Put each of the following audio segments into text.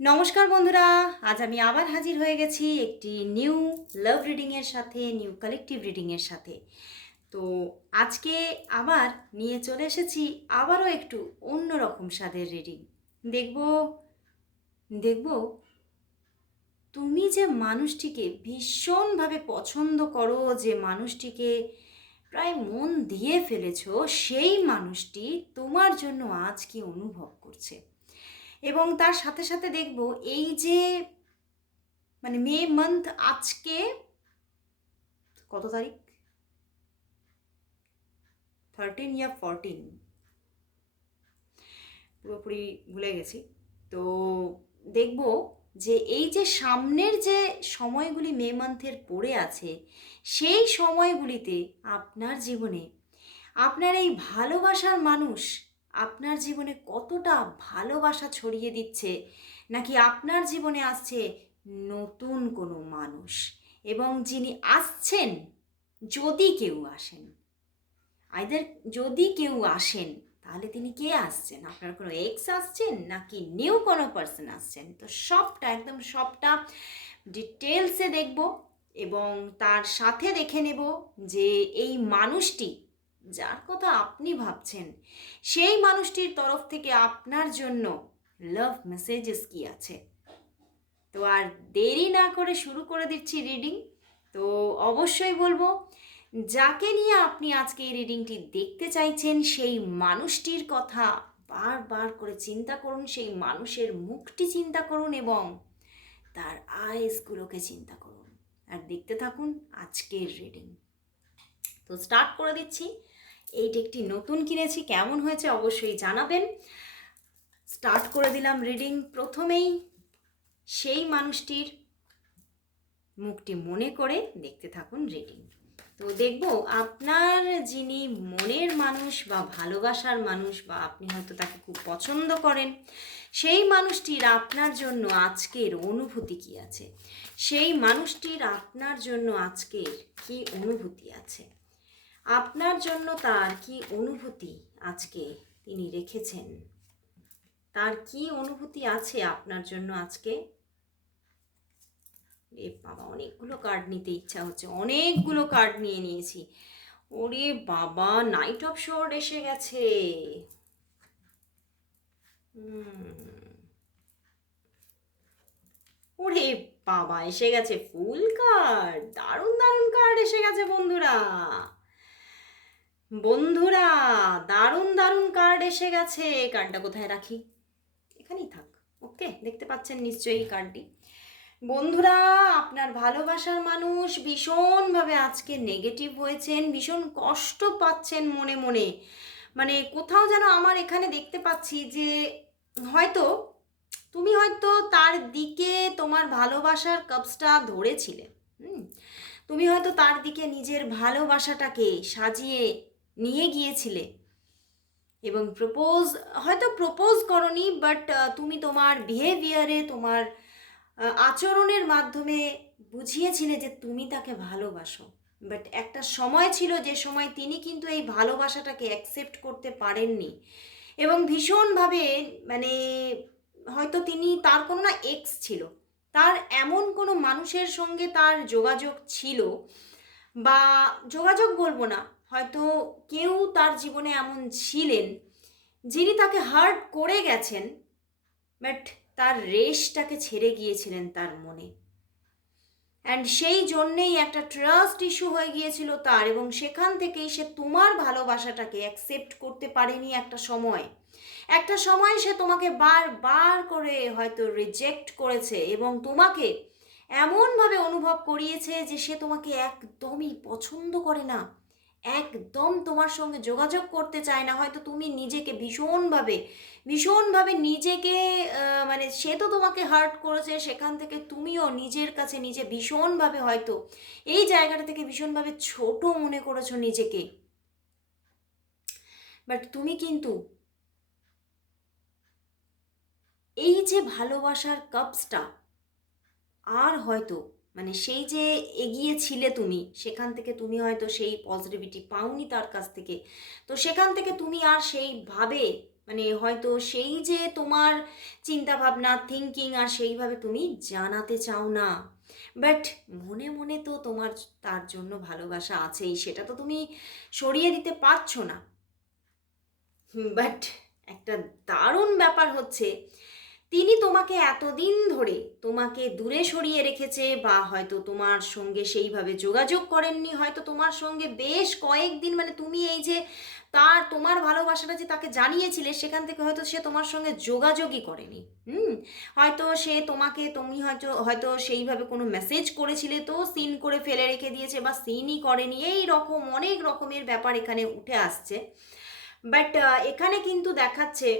নমস্কার বন্ধুরা, আজ আমি আবার হাজির হয়ে গেছি একটি নিউ লাভ রিডিংয়ের সাথে, নিউ কালেকটিভ রিডিংয়ের সাথে। তো আজকে আবার নিয়ে চলে এসেছি আবারও একটু অন্যরকম স্বাদের রিডিং দেখব দেখব, তুমি যে মানুষটিকে ভীষণভাবে পছন্দ করো, যে মানুষটিকে প্রায় মন দিয়ে ফেলেছো, সেই মানুষটি তোমার জন্য আজ কি অনুভব করছে? এবং তার সাথে সাথে দেখব এই যে মানে মে মান্থ আজকে, কত তারিখ? থার্টিন ইয়া ফরটিন পুরোপুরি ভুলে গেছি। তো দেখব যে এই যে সামনের যে সময়গুলি মে মান্থের পড়ে আছে, সেই সময়গুলিতে আপনার জীবনে আপনার এই ভালোবাসার মানুষ আপনার জীবনে কতটা ভালোবাসা ছড়িয়ে দিচ্ছে, নাকি আপনার জীবনে আসছে নতুন কোনো মানুষ? এবং যিনি আসছেন, যদি কেউ আসেন আইদার যদি কেউ আসেন, তাহলে তিনি কে আসছেন? আপনার কোনো এক্স আসছেন, নাকি নিউ কোনো পার্সন আসছেন? তো সবটা, একদম সবটা ডিটেলসে দেখব এবং তার সাথে দেখে নেব যে এই মানুষটি যার কথা আপনি ভাবছেন, সেই মানুষটির তরফ থেকে আপনার জন্য লাভ মেসেজেস কি আছে? তো আর দেরি না করে শুরু করে দিচ্ছি রিডিং তো অবশ্যই বলব, যাকে নিয়ে আপনি আজকে এই রিডিংটি দেখতে চাইছেন, সেই মানুষটির কথা বারবার করে চিন্তা করুন, সেই মানুষের মুখটি চিন্তা করুন এবং তার আইসগুলোকে চিন্তা করুন। আর দেখতে থাকুন আজকের রিডিং তো স্টার্ট করে দিচ্ছি। এই ডেকটি নতুন কিনেছি, কেমন হয়েছে অবশ্যই জানাবেন। স্টার্ট করে দিলাম রিডিং। প্রথমেই সেই মানুষটির মুখটি মনে করে দেখতে থাকুন রিডিং। তো দেখব আপনার যিনি মনের মানুষ বা ভালোবাসার মানুষ বা আপনি হয়তো তাকে খুব পছন্দ করেন, সেই মানুষটির আপনার জন্য আজকের অনুভূতি কি আছে? সেই মানুষটির আপনার জন্য আজকের কি অনুভূতি আছে? আপনার জন্য তার কি অনুভূতি আজকে তিনি রেখেছেন? তার কি অনুভূতি আছে আপনার জন্য আজকে? এ বাবা, অনেকগুলো কার্ড নিতে ইচ্ছা হচ্ছে। অনেকগুলো কার্ড নিয়ে নিয়েছি। ওরে বাবা নাইট অফ শোর এসে গেছে। ওরে বাবা, এসে গেছে ফুল কার্ড দারুণ দারুণ কার্ড এসে গেছে বন্ধুরা। বন্ধুরা, দারুণ দারুণ কার্ড এসে গেছে। কার্ডটা কোথায় রাখি? এখানেই থাক। ওকে দেখতে পাচ্ছেন নিশ্চয়ই কার্ডটি বন্ধুরা, আপনার ভালোবাসার মানুষ ভীষণভাবে আজকে নেগেটিভ হয়েছেন, ভীষণ কষ্ট পাচ্ছেন মনে মনে। মানে কোথাও যেন আমার এখানে দেখতে পাচ্ছি যে, হয়তো তুমি হয়তো তার দিকে তোমার ভালোবাসার কাপসটা ধরেছিলে। হুম? তুমি হয়তো তার দিকে নিজের ভালোবাসাটাকে সাজিয়ে নিয়ে গিয়েছিলে। এবং প্রপোজ হয়তো প্রপোজ করনি বাট তুমি তোমার বিহেভিয়ারে তোমার আচরণের মাধ্যমে বুঝিয়েছিলে যে তুমি তাকে ভালোবাসো। বাট একটা সময় ছিল যে সময় তিনি কিন্তু এই ভালোবাসাটাকে অ্যাকসেপ্ট করতে পারেননি। এবং ভীষণভাবে মানে হয়তো তিনি তার কোনো না এক্স ছিল। তার এমন কোনো মানুষের সঙ্গে তার যোগাযোগ ছিল, বা যোগাযোগ বলব না হয়তো কেউ তার জীবনে এমন ছিলেন যিনি তাকে হার্ট করে গেছেন বাট তার রেশটাকে ছেড়ে গিয়েছিলেন তার মনে। অ্যান্ড সেই জন্যেই একটা ট্রাস্ট ইস্যু হয়ে গিয়েছিল তার এবং সেখান থেকেই সে তোমার ভালোবাসাটাকে অ্যাকসেপ্ট করতে পারেনি একটা সময়। একটা সময় সে তোমাকে বারবার করে হয়তো রিজেক্ট করেছে এবং তোমাকে এমনভাবে অনুভব করিয়েছে যে সে তোমাকে একদমই পছন্দ করে না। একদম তোমার সঙ্গে যোগাযোগ করতে চায় না। হয়তো তুমি নিজেকে ভীষণভাবে ভীষণভাবে নিজেকে মানে সে তো তোমাকে হার্ট করেছে, সেখান থেকে তুমিও নিজের কাছে নিজে ভীষণভাবে হয়তো এই জায়গাটা থেকে ভীষণভাবে ছোট মনে করেছ নিজেকে। বাট তুমি কিন্তু এই যে ভালোবাসার কাপসটা আর হয়তো মানে সেই যে এগিয়েছিলে তুমি, সেখান থেকে তুমি হয়তো সেই পজিটিভিটি পাওনি তার কাছ থেকে। তো সেখান থেকে তুমি আর সেইভাবে মানে হয়তো সেই যে তোমার চিন্তা ভাবনা থিঙ্কিং আর সেইভাবে তুমি জানাতে চাও না। বাট মনে মনে তো তোমার তার জন্য ভালোবাসা আছেই, সেটা তো তুমি সরিয়ে দিতে পারছ না। বাট একটা দারুণ ব্যাপার হচ্ছে তিনি তোমাকে এতদিন ধরে তোমাকে দূরে সরিয়ে রেখেছে বা হয়তো তোমার সঙ্গে সেইভাবে যোগাযোগ করেননি, হয়তো তোমার সঙ্গে বেশ কয়েকদিন মানে তুমি এই যে তার, তোমার ভালোবাসাটা যে তাকে জানিয়েছিলে, সেখান থেকে হয়তো সে তোমার সঙ্গে যোগাযোগই করেনি। হুম? হয়তো সে তোমাকে, তুমি হয়তো হয়তো সেইভাবে কোনো মেসেজ করেছিলে তো সিন করে ফেলে রেখে দিয়েছে বা সিনই করেনি, এই রকম, অনেক রকমের ব্যাপার এখানে উঠে আসছে। বাট এখানে কিন্তু দেখাচ্ছে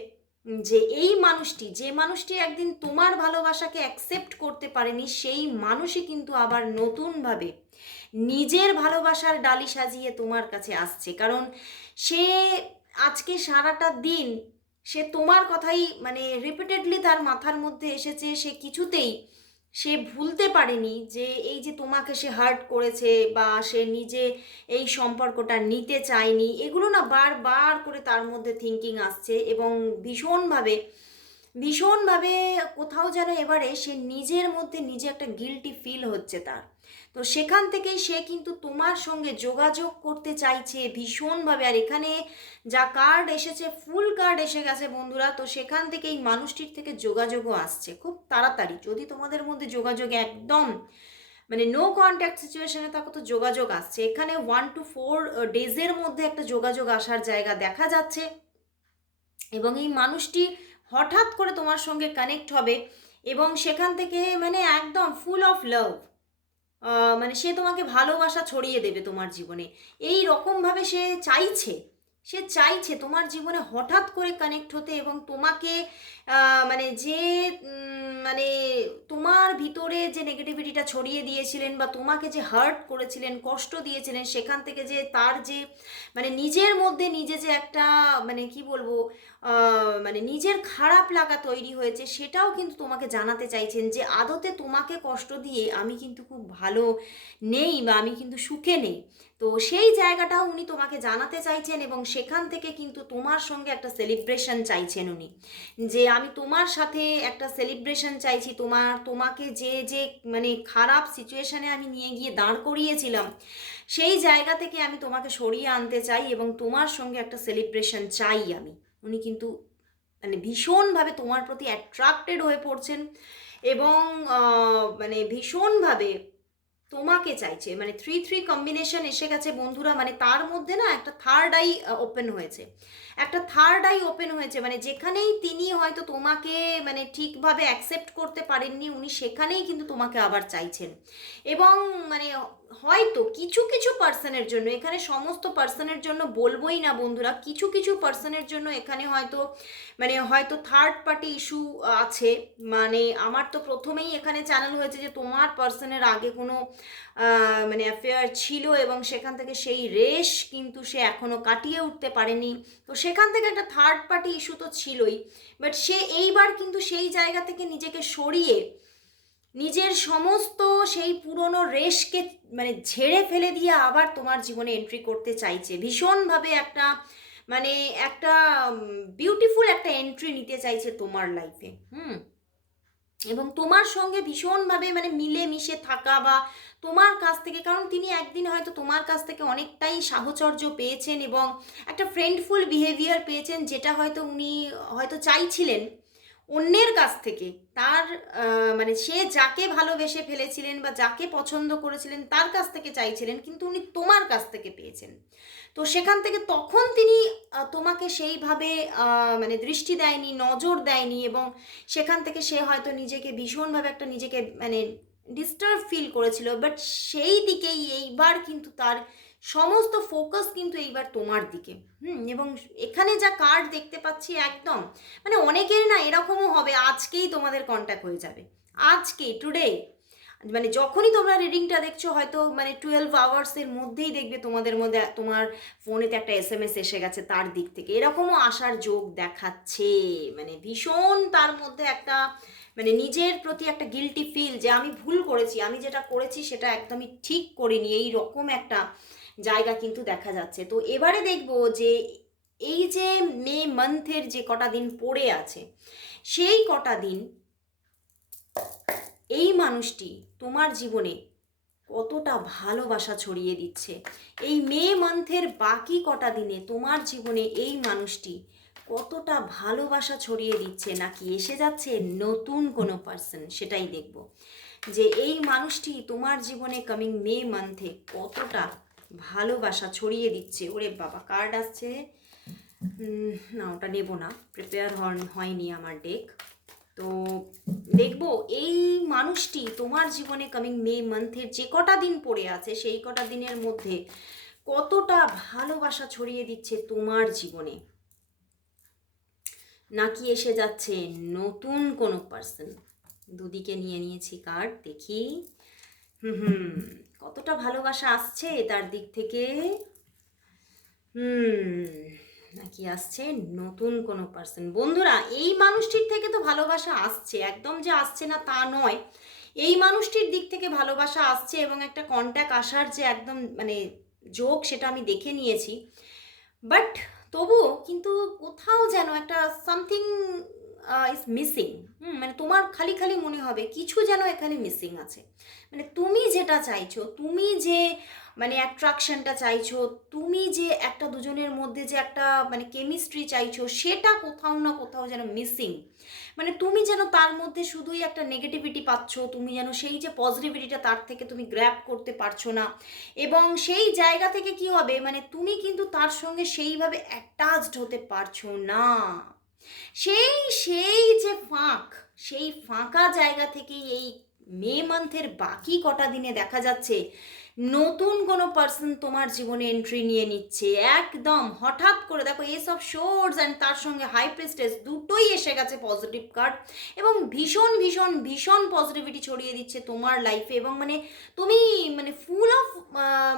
যে এই মানুষটি, যে মানুষটি একদিন তোমার ভালোবাসাকে অ্যাকসেপ্ট করতে পারেনি, সেই মানুষই কিন্তু আবার নতুনভাবে নিজের ভালোবাসার ডালি সাজিয়ে তোমার কাছে আসছে। কারণ সে আজকে সারাটা দিন সে তোমার কথাই মানে রিপিটেডলি তার মাথার মধ্যে এসেছে, সে কিছুতেই সে ভুলতে পারেনি যে এই যে তোমাকে সে হার্ট করেছে বা সে নিজে এই সম্পর্কটা নিতে চায়নি, এগুলো না বারবার করে তার মধ্যে থিঙ্কিং আসছে এবং ভীষণভাবে ভীষণভাবে কোথাও যেন এবারে সে নিজের মধ্যে নিজে একটা গিলটি ফিল হচ্ছে তার। তো সেখান থেকেই সে কিন্তু তোমার সঙ্গে যোগাযোগ করতে চাইছে ভীষণভাবে। আর এখানে যা কার্ড এসেছে ফুল কার্ড এসে গেছে বন্ধুরা। তো সেখান থেকে এই মানুষটির থেকে যোগাযোগও আসছে। খুব তাড়াতাড়ি, যদি তোমাদের মধ্যে যোগাযোগ একদম মানে নো কন্ট্যাক্ট সিচুয়েশনে থাকো তো যোগাযোগ আসছে। এখানে ওয়ান টু ফোর ডেজের মধ্যে একটা যোগাযোগ আসার জায়গা দেখা যাচ্ছে। এবং এই মানুষটি হঠাৎ করে তোমার সঙ্গে কানেক্ট হবে। এবং সেখান থেকে মানে একদম ফুল অফ লাভ মানে সে তোমাকে ভালোবাসা ছড়িয়ে দেবে তোমার জীবনে। এই রকমভাবে সে চাইছে? সে চাইছে তোমার জীবনে হঠাৎ করে কানেক্ট হতে এবং তোমাকে মানে যে মানে তোমার ভিতরে যে নেগেটিভিটিটা ছড়িয়ে দিয়েছিলেন বা তোমাকে যে হার্ট করেছিলেন, কষ্ট দিয়েছিলেন, সেখান থেকে যে তার যে মানে নিজের মধ্যে নিজে যে একটা মানে কি বলব মানে নিজের খারাপ লাগা তৈরি হয়েছে, সেটাও কিন্তু তোমাকে জানাতে চাইছেন যে আদতে তোমাকে কষ্ট দিয়ে আমি কিন্তু খুব ভালো নেই বা আমি কিন্তু সুখে নেই। তো সেই জায়গাটাও উনি তোমাকে জানাতে চাইছেন এবং সেখান থেকে কিন্তু তোমার সঙ্গে একটা সেলিব্রেশন চাইছেন উনি। যে আমি তোমার সাথে একটা সেলিব্রেশন চাইছি, তোমার, তোমাকে যে যে মানে খারাপ সিচুয়েশানে আমি নিয়ে গিয়ে দাঁড় করিয়েছিলাম, সেই জায়গা থেকে আমি তোমাকে সরিয়ে আনতে চাই এবং তোমার সঙ্গে একটা সেলিব্রেশন চাই আমি। উনি কিন্তু মানে ভীষণভাবে তোমার প্রতি অ্যাট্রাক্টেড হয়ে পড়ছেন এবং মানে ভীষণভাবে তোমাকে চাইছে। মানে থ্রি থ্রি কম্বিনেশন এসে গেছে বন্ধুরা মানে তার মধ্যে না একটা থার্ড আই ওপেন হয়েছে। একটা থার্ড আই ওপেন হয়েছে মানে যেখানেই তিনি হয়তো তোমাকে মানে ঠিকভাবে অ্যাকসেপ্ট করতে পারেননি, উনি সেখানেই কিন্তু তোমাকে আবার চাইছেন। এবং মানে হয়তো কিছু কিছু পার্সনের জন্য, এখানে সমস্ত পার্সনের জন্য বলবোই না বন্ধুরা, কিছু কিছু পার্সনের জন্য এখানে হয়তো মানে হয়তো থার্ড পার্টি ইস্যু আছে। মানে আমার তো প্রথমেই এখানে চ্যানেল হয়েছে যে তোমার পার্সনের আগে কোনো মানে অ্যাফেয়ার ছিল এবং সেখান থেকে সেই রেশ কিন্তু সে এখনও কাটিয়ে উঠতে পারেনি। তো সেখান থেকে একটা থার্ড পার্টি ইস্যু তো ছিলই। বাট সে এইবার কিন্তু সেই জায়গা থেকে নিজেকে সরিয়ে নিজের সমস্ত সেই পুরনো রেশকে মানে ঝেড়ে ফেলে দিয়ে আবার তোমার জীবনে এন্ট্রি করতে চাইছে। ভীষণভাবে একটা মানে একটা বিউটিফুল একটা এন্ট্রি নিতে চাইছে তোমার লাইফে হুম? এবং তোমার সঙ্গে ভীষণভাবে মানে মিলে মিশে থাকা বা তোমার কাছ থেকে, কারণ তিনি একদিন হয়তো তোমার কাছ থেকে অনেকটাই সাহচর্য পেয়েছেন এবং একটা ফ্রেন্ডফুল বিহেভিয়ার পেয়েছেন যেটা হয়তো উনি হয়তো চাইছিলেন। অন্যের কাছ থেকে, তার মানে সে যাকে ভালোবেসে ফেলেছিলেন বা যাকে পছন্দ করেছিলেন, তার কাছ থেকে চাইছিলেন, কিন্তু উনি তোমার কাছ থেকে পেয়েছেন। তো সেখান থেকে তখন তিনি তোমাকে সেইভাবে মানে দৃষ্টি দেয়নি, নজর দেয়নি এবং সেখান থেকে সে হয়তো নিজেকে ভীষণভাবে একটা নিজেকে মানে ডিস্টার্ব ফিল করেছিল বাট সেই দিকেই এইবার কিন্তু তার সমস্ত ফোকাস কিন্তু এইবার তোমার দিকে। হুম, এবং এখানে যা কার্ড দেখতে পাচ্ছি একদম মানে অনেকের না এরকমও হবে, আজকেই তোমাদের কন্ট্যাক্ট হয়ে যাবে। আজকে টুডে মানে যখনই তোমরা রিডিংটা দেখছ, হয়তো মানে টুয়েলভ আওয়ার্সের মধ্যেই দেখবে তোমাদের মধ্যে, তোমার ফোনেতে একটা এস এম এস এসে গেছে তার দিক থেকে। এরকমও আসার যোগ দেখাচ্ছে মানে ভীষণ তার মধ্যে একটা মানে নিজের প্রতি একটা গিলটি ফিল যে আমি ভুল করেছি, আমি যেটা করেছি সেটা একদমই ঠিক করিনি এই রকম একটা জায়গা কিন্তু দেখা যাচ্ছে। তো এবারে দেখব যে এই যে মে মান্থের যে কটা দিন পড়ে আছে, সেই কটা দিন এই মানুষটি তোমার জীবনে কতটা ভালোবাসা ছড়িয়ে দিচ্ছে। এই মে মান্থের বাকি কটা দিনে তোমার জীবনে এই মানুষটি কতটা ভালোবাসা ছড়িয়ে দিচ্ছে নাকি এসে যাচ্ছে নতুন কোনো পার্সন সেটাই দেখব। যে এই মানুষটি তোমার জীবনে কামিং মে মান্থে কতটা ভালোবাসা ছড়িয়ে দিচ্ছে। ওরে বাবা, কার্ড আসছে। না, ওটা নেব না। প্রিপেয়ার হন, হয়নি আমার ডেক তো দেখব, এই মানুষটি তোমার জীবনে কামিং মে মান্থের যে কটা দিন পড়ে আছে, সেই কটা দিনের মধ্যে কতটা ভালোবাসা ছড়িয়ে দিচ্ছে তোমার জীবনে? নাকি এসে যাচ্ছে নতুন কোনো পার্সন দুদিকে নিয়ে নিয়েছি কার্ড দেখি। হুম হুম। কতটা ভালোবাসা আসছে তার দিক থেকে? হুম, নাকি আসছে নতুন কোনো পার্সন বন্ধুরা, এই মানুষটির থেকে তো ভালোবাসা আসছে। একদম যে আসছে না তা নয়। এই মানুষটির দিক থেকে ভালোবাসা আসছে এবং একটা কন্ট্যাক্ট আসার যে একদম মানে যোগ সেটা আমি দেখে নিয়েছি। বাট তবুও কিন্তু কোথাও যেন একটা সামথিং ইজ মিসিং মানে তোমার খালি খালি মনে হবে, কিছু যেন এখানে মিসিং আছে। মানে তুমি যেটা চাইছো, তুমি যে মানে অ্যাট্রাকশনটা চাইছো, তুমি যে একটা দুজনের মধ্যে যে একটা মানে কেমিস্ট্রি চাইছো, সেটা কোথাও না কোথাও যেন মিসিং মানে তুমি যেন তার মধ্যে শুধুই একটা নেগেটিভিটি পাচ্ছ, তুমি যেন সেই যে পজিটিভিটিটা তার থেকে তুমি গ্র্যাপ করতে পারছ না। এবং সেই জায়গা থেকে কি হবে মানে তুমি কিন্তু তার সঙ্গে সেইভাবে অ্যাটাচড হতে পারছ না। সেই সেই যে ফাঁক, সেই ফাঁকা জায়গা থেকে এই মে মান্থের বাকি কটা দিনে দেখা যাচ্ছে নতুন কোনো পার্সন তোমার জীবনে এন্ট্রি নিয়ে নিচ্ছে। একদম হঠাৎ করে দেখো এসব শোর্স অ্যান্ড তার সঙ্গে হাই প্রেস্টেস দুটোই এসে গেছে পজিটিভ কার্ড এবং ভীষণ ভীষণ ভীষণ পজিটিভিটি ছড়িয়ে দিচ্ছে তোমার লাইফে এবং মানে তুমি মানে ফুল অফ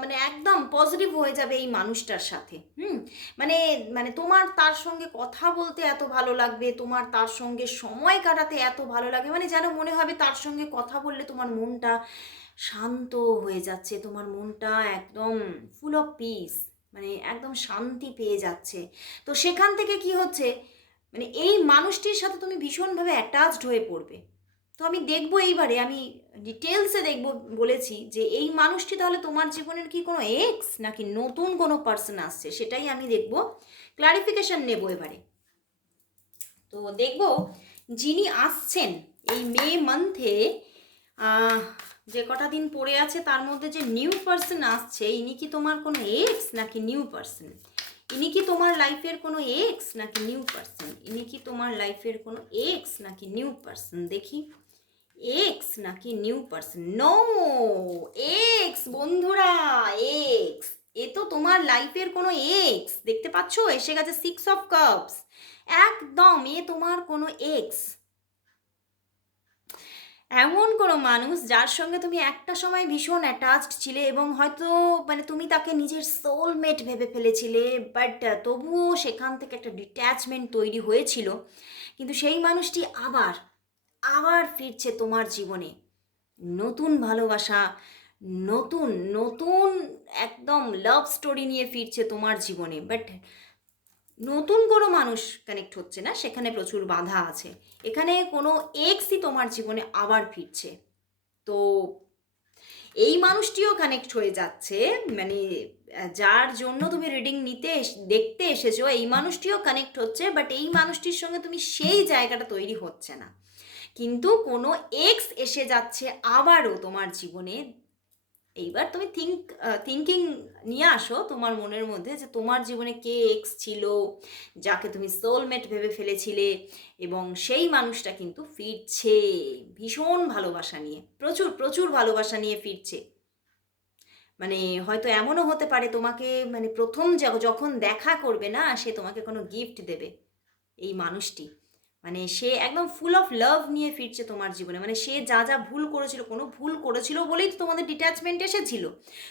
মানে একদম পজিটিভ হয়ে যাবে এই মানুষটার সাথে। হুম? মানে মানে তোমার তার সঙ্গে কথা বলতে এত ভালো লাগবে, তোমার তার সঙ্গে সময় কাটাতে এত ভালো লাগবে মানে যেন মনে হবে তার সঙ্গে কথা বললে তোমার মনটা শান্ত হয়ে যাচ্ছে, তোমার মনটা একদম ফুল অফ পিস মানে একদম শান্তি পেয়ে যাচ্ছে। তো সেখান থেকে কি হচ্ছে? মানে এই মানুষটির সাথে তুমি ভীষণভাবে অ্যাটাচড হয়ে পড়বে। তো আমি দেখব এইবারে, আমি ডিটেলসে দেখব, বলেছি যে এই মানুষটি তাহলে তোমার জীবনের কি কোনো এক্স নাকি নতুন কোনো পার্সন আসছে, সেটাই আমি দেখব। ক্লারিফিকেশন নেব এবারে। তো দেখব যিনি আসছেন এই মে মান্থে যে কটা দিন পড়ে আছে, তার মধ্যে যে নিউ পার্সন আসছে, ইনি কি তোমার কোনো এক্স নাকি নিউ পার্সন ইনি কি তোমার লাইফের কোনো এক্স নাকি নিউ পার্সন ইনি কি তোমার লাইফের কোনো এক্স নাকি নিউ পার্সন দেখি। এক্স নাকি নিউ পার্সন নো এক্স বন্ধুরা এক্স এ তো তোমার লাইফের কোনো এক্স দেখতে পাচ্ছ? এসে গেছে সিক্স অফ কাপস একদম, এ তোমার কোনো এক্স এমন কোনো মানুষ যার সঙ্গে তুমি একটা সময় ভীষণ অ্যাটাচড ছিলে এবং হয়তো মানে তুমি তাকে নিজের সোলমেট ভেবে ফেলেছিলে বাট তবুও সেখান থেকে একটা ডিট্যাচমেন্ট তৈরি হয়েছিল। কিন্তু সেই মানুষটি আবার আবার ফিরছে তোমার জীবনে। নতুন ভালোবাসা, নতুন নতুন একদম লাভ স্টোরি নিয়ে ফিরছে তোমার জীবনে। বাট নতুন কোনো মানুষ কানেক্ট হচ্ছে না, সেখানে প্রচুর বাধা আছে। এখানে কোনো এক্সই তোমার জীবনে আবার ফিরছে। তো এই মানুষটিও কানেক্ট হয়ে যাচ্ছে মানে যার জন্য তুমি রিডিং নিতে দেখতে এসেছ, এই মানুষটিও কানেক্ট হচ্ছে বাট এই মানুষটির সঙ্গে তুমি সেই জায়গাটা তৈরি হচ্ছে না। কিন্তু কোনো এক্স এসে যাচ্ছে আবারও তোমার জীবনে এইবার তুমি থিঙ্ক থিঙ্কিং নিয়ে আসো তোমার মনের মধ্যে যে তোমার জীবনে কে এক্স ছিল, যাকে তুমি সোলমেট ভেবে ফেলেছিলে এবং সেই মানুষটা কিন্তু ফিরছে। ভীষণ ভালোবাসা নিয়ে, প্রচুর প্রচুর ভালোবাসা নিয়ে ফিরছে। মানে হয়তো এমনও হতে পারে তোমাকে মানে প্রথম যখন দেখা করবে না, সে তোমাকে কোনো গিফট দেবে। এই মানুষটি। মানে সে একদম ফুল অফ লাভ নিয়ে ফিরছে তোমার জীবনে। মানে সে যা যা ভুল করেছিল, কোনো ভুল করেছিল বলেই তো তোমাদের ডিট্যাচমেন্ট এসেছিল।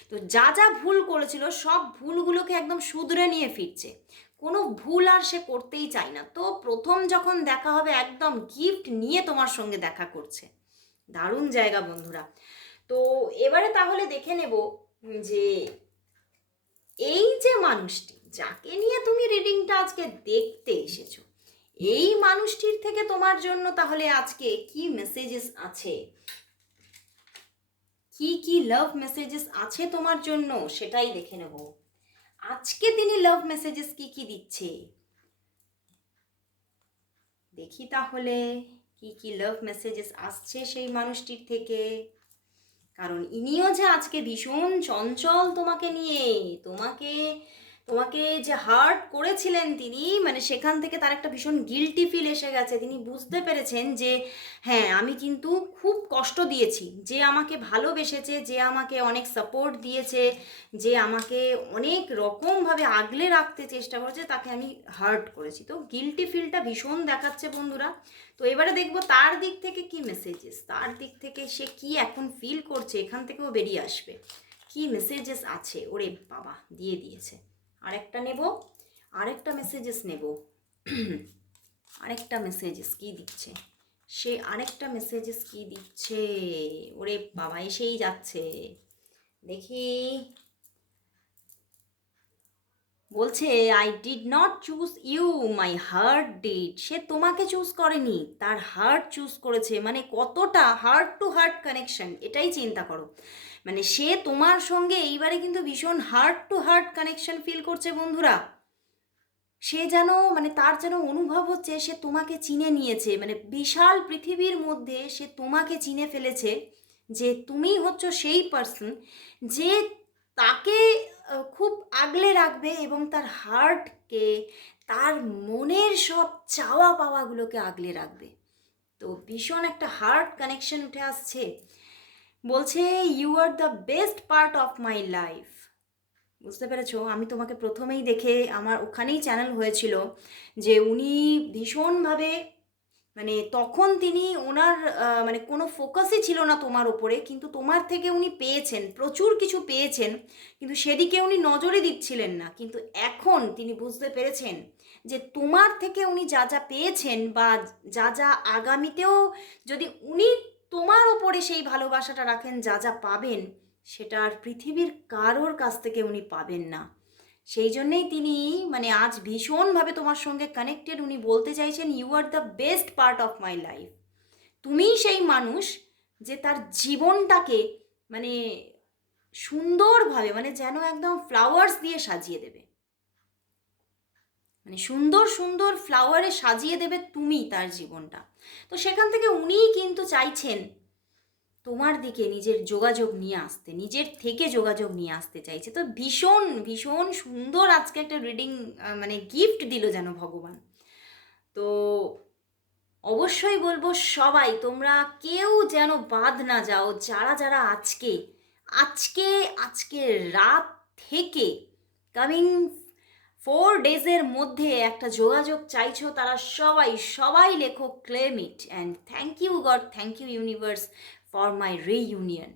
তো যা যা ভুল করেছিল, সব ভুলগুলোকে একদম শুধরে নিয়ে ফিরছে। কোনো ভুল আর সে করতেই চায় না। তো প্রথম যখন দেখা হবে, একদম গিফট নিয়ে তোমার সঙ্গে দেখা করছে। দারুণ জায়গা বন্ধুরা। তো এবারে তাহলে দেখে নেব যে এই যে মানুষটি, যাকে নিয়ে তুমি রিডিংটা আজকে দেখতে এসেছ এই মানুষটির থেকে তোমার জন্য তাহলে আজকে কি মেসেজেস আছে? কি কি লাভ মেসেজেস আছে তোমার জন্য? সেটাই দেখে নেব। আজকে তিনি লাভ মেসেজেস কি কি দিচ্ছে? দেখি তাহলে কি কি লাভ মেসেজেস আসছে সেই মানুষটির থেকে। কারণ ইনিও যে আজকে ভীষণ চঞ্চল তোমাকে নিয়ে। তোমাকে তোমাকে যে হার্ট করেছিলেন তিনি মানে সেখান থেকে তার একটা ভীষণ গিলটি ফিল এসে গেছে। তিনি বুঝতে পেরেছেন যে হ্যাঁ আমি কিন্তু খুব কষ্ট দিয়েছি। যে আমাকে ভালোবেসেছে, যে আমাকে অনেক সাপোর্ট দিয়েছে, যে আমাকে অনেক রকমভাবে আগলে রাখতে চেষ্টা করেছে, তাকে আমি হার্ট করেছি। তো গিলটি ফিলটা ভীষণ দেখাচ্ছে বন্ধুরা। তো এবারে দেখব তার দিক থেকে কি মেসেজেস তার দিক থেকে সে কি এখন ফিল করছে, এখান থেকেও বেরিয়ে আসবে। কি মেসেজেস আছে? ওরে বাবা, দিয়ে দিয়েছে। আরেকটা নেব, আরেকটা মেসেজেস নেব। আরেকটা মেসেজেস কি দিচ্ছে? সে আরেকটা মেসেজেস কি দিচ্ছে? ওরে বাবা, এসেই যাচ্ছে। দেখি। বলছে I did not choose you my heart did সে তোমাকে চুজ করেনি, তার হার্ট চুজ করেছে। মানে কতটা হার্ট টু হার্ট কানেকশন এটাই চিন্তা করো। মানে সে তোমার সঙ্গে এইবারে কিন্তু ভীষণ heart to heart connection feel করছে বন্ধুরা। সে যেন মানে তার যেন অনুভব হচ্ছে, সে তোমাকে চিনে নিয়েছে। মানে বিশাল পৃথিবীর মধ্যে সে তোমাকে চিনে ফেলেছে যে তুমি হচ্ছ সেই পার্সন যে তাকে খুব আগলে রাখবে এবং তার হার্টকে তার মনের সব চাওয়া পাওয়াগুলোকে আগলে রাখবে। তো ভীষণ একটা হার্ট কানেকশন উঠে আসছে। বলছে you are the best part of my life বুঝতে পেরেছ? আমি তোমাকে প্রথমেই দেখে আমার ওখানেই চ্যানেল হয়েছিল যে উনি ভীষণভাবে মানে তখন তিনি ওনার মানে কোনো ফোকাসই ছিল না তোমার ওপরে কিন্তু তোমার থেকে উনি পেয়েছেন, প্রচুর কিছু পেয়েছেন, কিন্তু সেদিকে উনি নজরে দিচ্ছিলেন না। কিন্তু এখন তিনি বুঝতে পেরেছেন যে তোমার থেকে উনি যা যা পেয়েছেন বা যা যা আগামীতেও যদি উনি তোমার ওপরে সেই ভালোবাসাটা রাখেন, যা যা পাবেন, সেটা আর পৃথিবীর কারোর কাছ থেকে উনি পাবেন না। সেই জন্যেই তিনি মানে আজ ভীষণভাবে তোমার সঙ্গে কানেক্টেড উনি বলতে চাইছেন you are the best part of my life তুমিই সেই মানুষ যে তার জীবনটাকে মানে সুন্দরভাবে মানে যেন একদম ফ্লাওয়ার্স দিয়ে সাজিয়ে দেবে। মানে সুন্দর সুন্দর ফ্লাওয়ারে সাজিয়ে দেবে তুমি তার জীবনটা। তো সেখান থেকে উনিই কিন্তু চাইছেন তোমার দিকে নিজের যোগাযোগ নিয়ে আসতে, নিজের থেকে যোগাযোগ নিয়ে আসতে চাইছে। তো ভীষণ ভীষণ সুন্দর আজকে একটা রিডিং মানে গিফট দিল যেন ভগবান। তো অবশ্যই বলব সবাই, তোমরা কেউ যেন বাদ না যাও, যারা যারা আজকে আজকে আজকে রাত থেকে কামিং ফোর ডেজের মধ্যে একটা যোগাযোগ চাইছো, তারা সবাই সবাই লেখো claim it and thank you God thank you universe for my reunion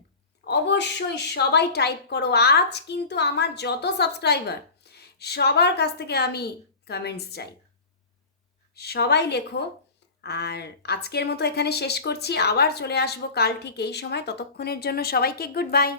অবশ্যই সবাই টাইপ করো। আজ কিন্তু আমার যত সাবস্ক্রাইবার সবার কাছ থেকে আমি কমেন্টস চাই। সবাই লেখো। আর আজকের মতো এখানে শেষ করছি। আবার চলে আসব কাল ঠিক এই সময়। ততক্ষণের জন্য সবাইকে গুড বাই